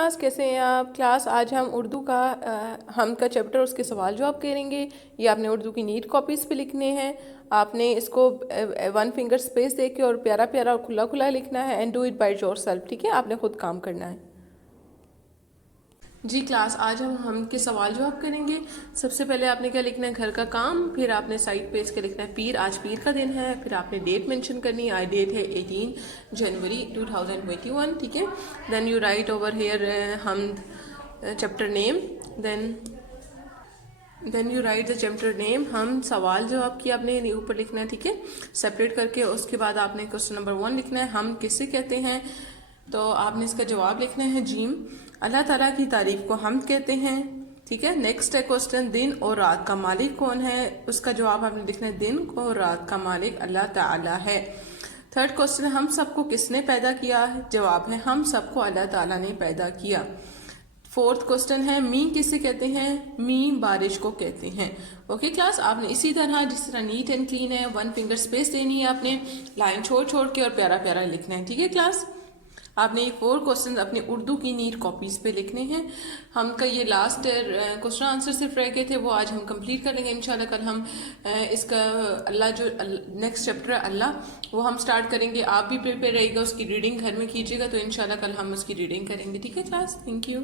Class, کیسے ہیں آپ؟ کلاس آج ہم اردو کا ہم کا چیپٹر اس کے سوال جواب کریں گے. یہ آپ نے اردو کی نیٹ کاپیز پہ لکھنے ہیں. آپ نے اس کو 1 فنگر اسپیس دے کے اور پیارا پیارا اور کھلا کھلا لکھنا ہے. And do it by your self. ٹھیک ہے، آپ نے خود کام کرنا ہے. جی کلاس آج ہم کے سوال جواب کریں گے. سب سے پہلے آپ نے کیا لکھنا ہے؟ گھر کا کام. پھر آپ نے سائڈ پہ اس کے لکھنا ہے پیر. آج پیر کا دن ہے. پھر آپ نے ڈیٹ مینشن کرنی ہے. ڈیٹ ہے 18 جنوری 2021. ٹھیک ہے. Then you write over here حمد chapter name. Then you write the chapter name. ہم سوال جواب کی آپ نے اوپر لکھنا ہے. ٹھیک ہے، سپریٹ کر کے. اس کے بعد آپ نے کوسچن نمبر 1 لکھنا ہے. ہم کسے کہتے ہیں؟ تو آپ نے اس کا جواب لکھنا ہے جیم. اللہ تعالیٰ کی تعریف کو حمد کہتے ہیں. ٹھیک ہے. نیکسٹ ہے کوسچن، دن اور رات کا مالک کون ہے؟ اس کا جواب آپ نے لکھنا ہے دن اور رات کا مالک اللہ تعالیٰ ہے. تھرڈ کوسچن، ہم سب کو کس نے پیدا کیا؟ جواب ہے ہم سب کو اللہ تعالیٰ نے پیدا کیا. فورتھ کوسچن ہے می کسے کہتے ہیں؟ می بارش کو کہتے ہیں. اوکے کلاس، آپ نے اسی طرح جس طرح نیٹ اینڈ کلین ہے 1 فنگر اسپیس دینی ہے. آپ نے لائن چھوڑ چھوڑ کے اور پیارا پیارا لکھنا ہے. ٹھیک ہے کلاس، آپ نے یہ 4 کوسچن اپنی اردو کی نیٹ کاپیز پہ لکھنے ہیں. ہم کا یہ لاسٹ کوسچن آنسر صرف رہ گئے تھے، وہ آج ہم کمپلیٹ کر لیں گے انشاءاللہ. کل ہم اس کا اللہ جو نیکسٹ چیپٹر ہے اللہ، وہ ہم سٹارٹ کریں گے. آپ بھی پریپیئر رہیے گا، اس کی ریڈنگ گھر میں کیجیے گا. تو انشاءاللہ کل ہم اس کی ریڈنگ کریں گے. ٹھیک ہے کلاس، تھینک یو.